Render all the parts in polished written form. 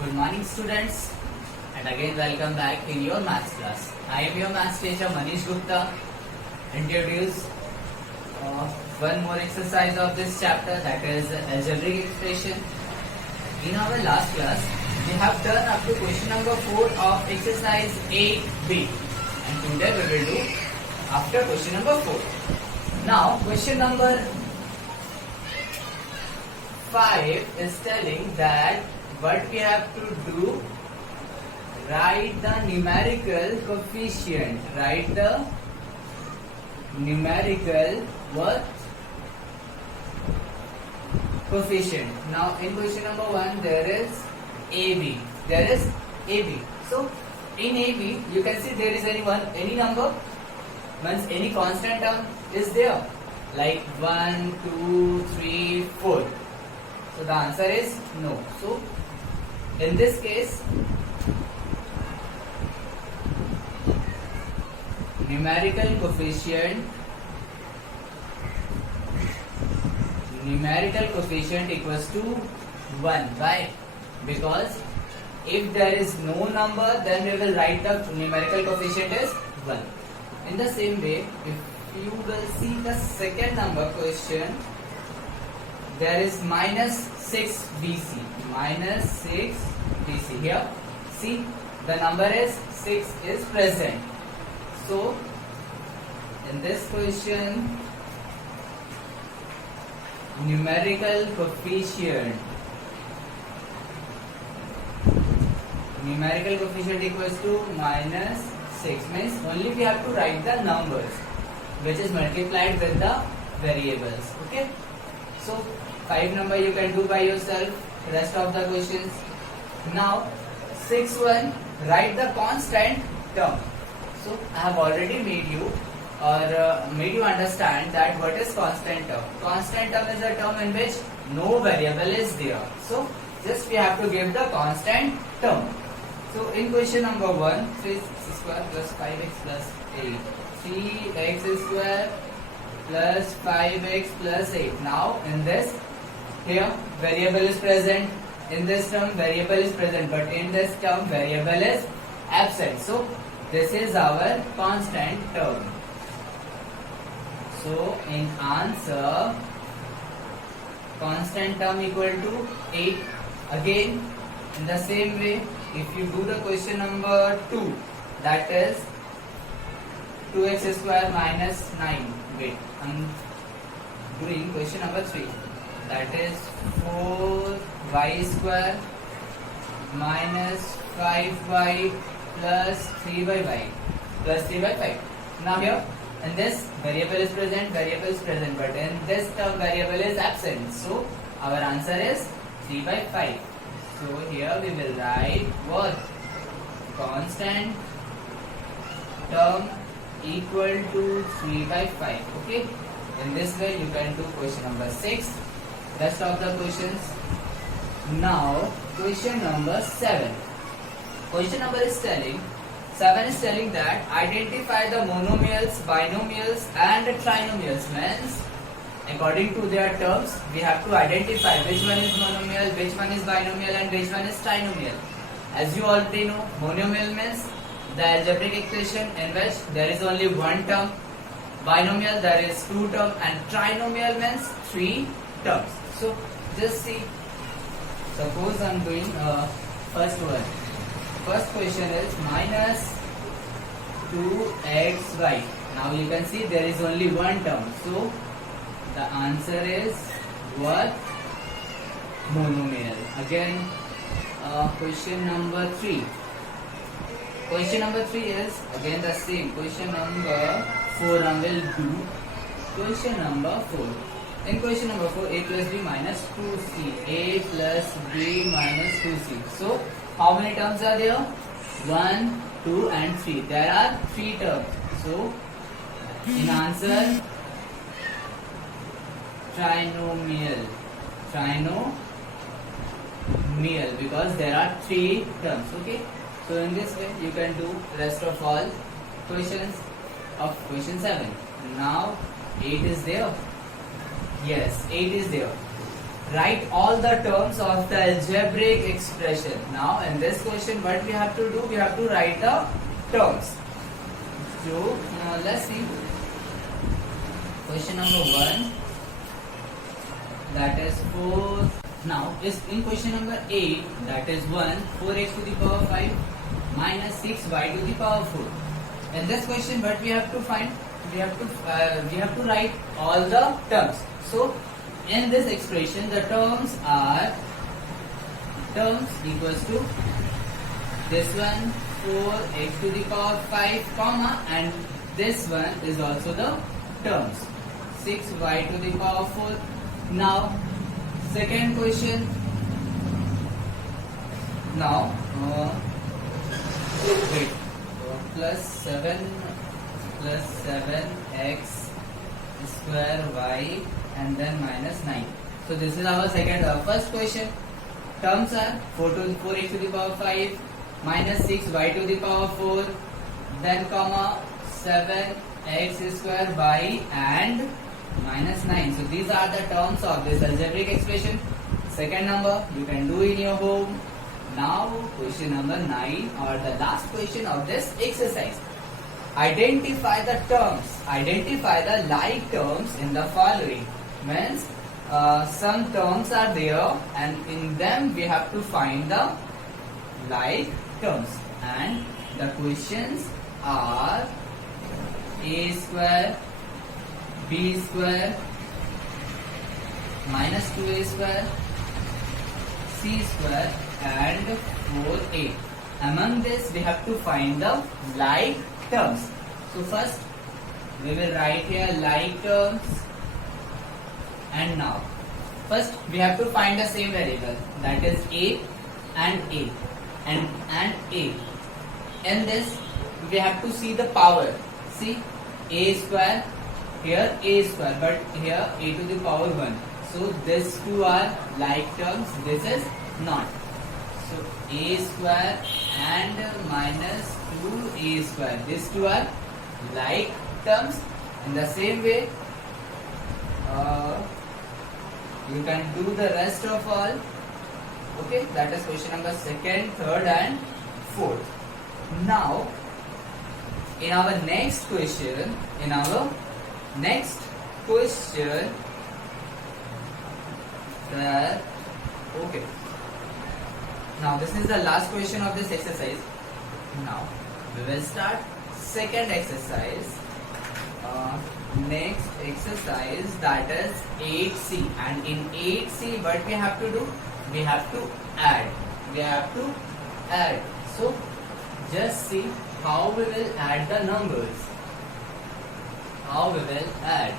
Good morning, students, and again welcome back in your maths class. I am your maths teacher Manish Gupta. Introduce one more exercise of this chapter, that is algebraic expression. In our last class, we have done up to question number 4 of exercise 8b, and today we will do after question number 4. Now, question number 5 is telling that what we have to do, write the numerical coefficient. Write the numerical what? Coefficient. Now in question number 1 there is AB. There is AB. So in AB you can see there is any number, means any constant term is there, like 1, 2, 3, 4. So the answer is no. So in this case, numerical coefficient equals to 1. Why? Because if there is no number, then we will write the numerical coefficient as 1. In the same way, if you will see the second number question, there is minus 6 BC. Minus 6 BC. Here, see, the number is 6 is present. So, in this question, numerical coefficient equals to minus 6, means only we have to write the numbers which is multiplied with the variables. Okay, so 5 number you can do by yourself, rest of the questions. Now 6-1, write the constant term. So I have already made you understand that what is constant term. Constant term is a term in which no variable is there. So just we have to give the constant term. So in question number 1, 3x square plus 5x plus 8. 3x square plus 5x plus 8. Now in this, here variable is present. In this term variable is present, but in this term variable is absent. So this is our constant term. So in answer, constant term equal to 8. Again, in the same way, if you do the question number 2, that is 2x square minus 9. Wait, I'm doing question number 3. That is 4y square minus 5y plus 3y plus 3 by 5. Now here, in this variable is present, but in this term variable is absent. So our answer is 3 by 5. So here we will write what? Constant term equal to 3 by 5. Okay. In this way you can do question number 6. Rest of the questions. Now question number 7. Question number 7 is telling that identify the monomials, binomials and trinomials. Means according to their terms we have to identify which one is monomial, which one is binomial and which one is trinomial. As you already know, monomial means the algebraic expression in which there is only one term, binomial there is 2 terms, and trinomial means 3 terms. So just see, suppose I am doing first one. First question is minus 2xy. Now you can see there is only one term. So the answer is what? Monomial. Again, question number 3. Question number 3 is again the same. Question number 4 I will do. Question number 4. In question number 4, a plus b minus 2c. A plus b minus 2c. So how many terms are there? 1, 2 and 3. There are 3 terms. So in answer, trinomial, because there are 3 terms. Okay. So in this way you can do rest of all questions of question 7. Now 8 is there. Yes, 8 is there. write all the terms of the algebraic expression. Now in this question what we have to do, we have to write the terms. So let's see question number 1, that is 4. Now is in question number 8, that is 1 4x to the power 5 minus 6y to the power 4. In this question what we have to find, we have to write all the terms. So in this expression the terms equals to this one 4x to the power 5 comma, and this one is also the terms 6y to the power 4. Now second question. Now wait, plus 7x square y and then minus 9. So this is our first question. Terms are 4x to the power 5 minus 6y to the power 4, then comma 7x square y and minus 9. So these are the terms of this algebraic expression. Second number you can do in your home. Now question number 9, or the last question of this exercise. Identify the terms, identify the like terms in the following. Means some terms are there and in them we have to find the like terms, and the questions are a square b square minus 2a square c square and 4a. Among this we have to find the like terms. So first we will write here like terms, and now first we have to find the same variable, that is a and a and a. In this we have to see the power. See a square, here a square, but here a to the power 1. So these two are like terms, this is not. So a square and minus 2a square, these two are like terms. In the same way you can do the rest of all. Okay, that is question number 2nd, 3rd and 4th. Now in our next question, okay, now this is the last question of this exercise. Now we will start second exercise. Next exercise, that is 8c, and in 8c what we have to do, we have to add. So just see how we will add the numbers. How we will add.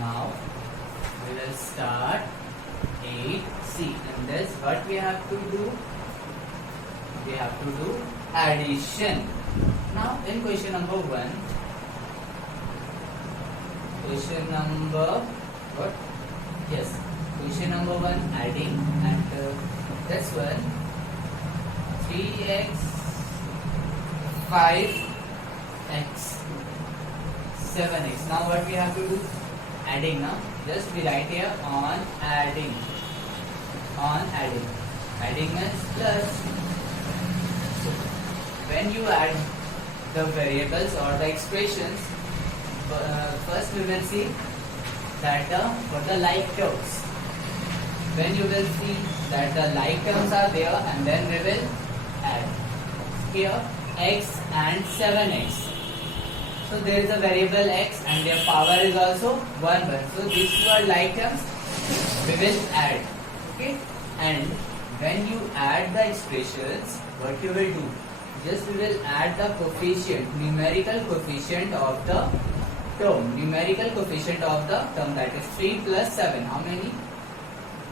Now we will start 8c, and this what we have to do, we have to do addition. Now in question number 1, question number adding, and this one 3x 5x 7x. Now what we have to do, adding. Now just we write here on adding means plus. So when you add the variables or the expressions, first we will see that for the like terms, when you will see that the like terms are there, and then we will add here x and 7x. So there is a variable x and their power is also 1. So these two are like terms, we will add. Okay, and when you add the expressions, what you will do, just we will add the coefficient, numerical coefficient of the term, that is 3 plus 7. How many?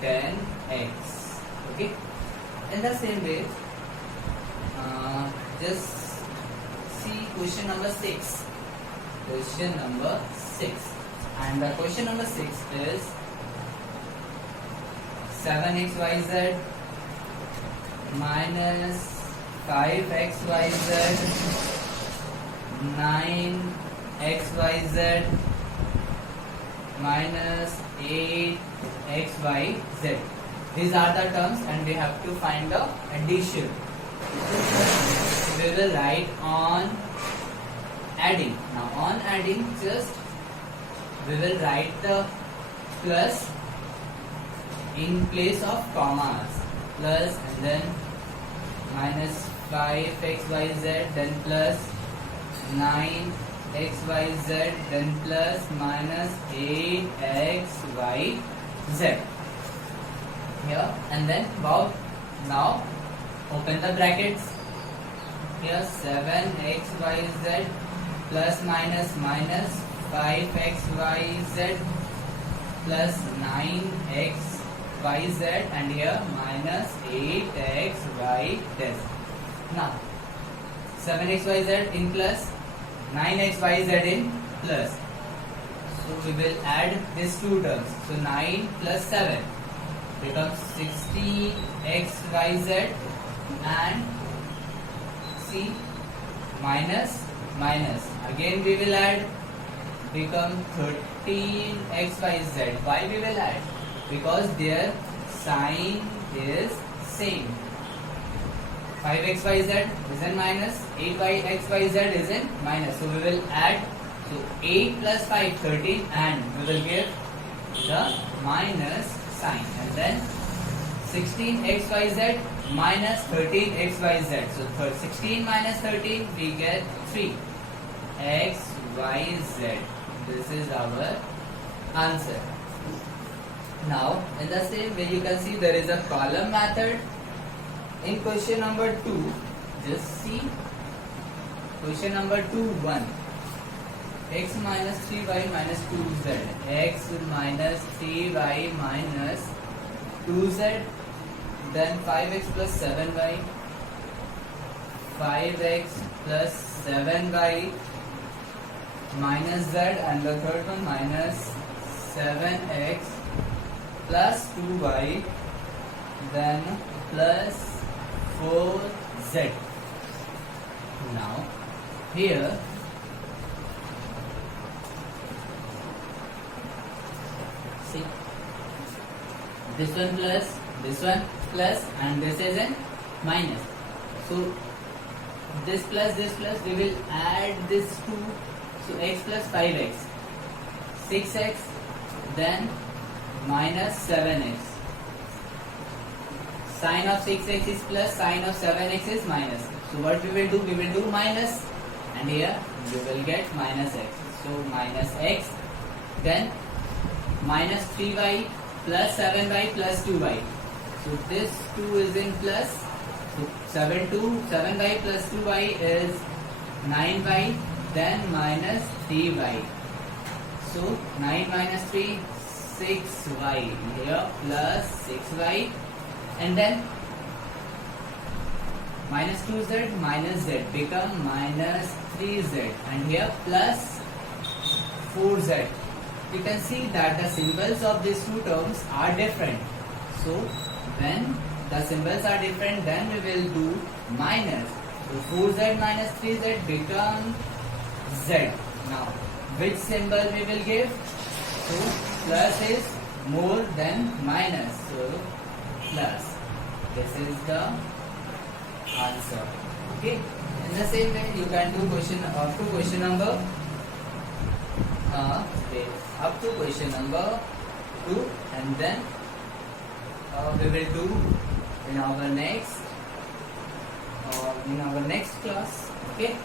10x. Okay, in the same way just see question number 6. And the question number 6 is 7xyz minus 5xyz 9xyz minus 8xyz. These are the terms and we have to find the addition. We will write on adding. Now on adding, just we will write the plus in place of commas, plus and then minus 5xyz, then plus 9xyz, then plus minus 8xyz here, and then about now open the brackets here. 7xyz plus minus minus 5xyz plus 9xyz, and here minus 8xyz. Now 7xyz in plus, 9xyz in plus. So we will add these two terms. So 9 plus 7 becomes 16xyz, and see minus minus. Again we will add, become 13xyz. Why we will add? Because their sign is same. 5xyz is in minus, 8xyz is in minus. So we will add. So 8 plus 5, 13, and we will give the minus sign, and then 16xyz minus 13xyz. So 16 minus 13, we get 3xyz. This is our answer. Now in the same way, you can see there is a column method in question number 2. Just see question number 2(1). X minus 3y minus 2z. X minus 3y minus 2z. Then 5x plus 7y. 5x plus 7y minus z, and the third one minus 7x plus 2y, then plus 4z. Now here see, this one plus, and this is in minus. So this plus, we will add this 2. So x plus 5x, 6x, then minus 7x. Sign of 6x is plus, sign of 7x is minus. So what we will do? We will do minus, and here you will get minus x. So minus x, then minus 3y plus 7y plus 2y. So this 2 is in plus. So 7y plus 2y is 9y, then minus 3y. So 9 minus 3, 6y. Here plus 6y, and then minus 2z minus z become minus 3z, and here plus 4z. You can see that the symbols of these two terms are different. So when the symbols are different, then we will do minus. So 4z minus 3z become z. Now which symbol we will give? So plus is more than minus. So plus. This is the answer. Okay. In the same way, you can do question up to question number up to question number 2, and then we will do in our next class. Okay.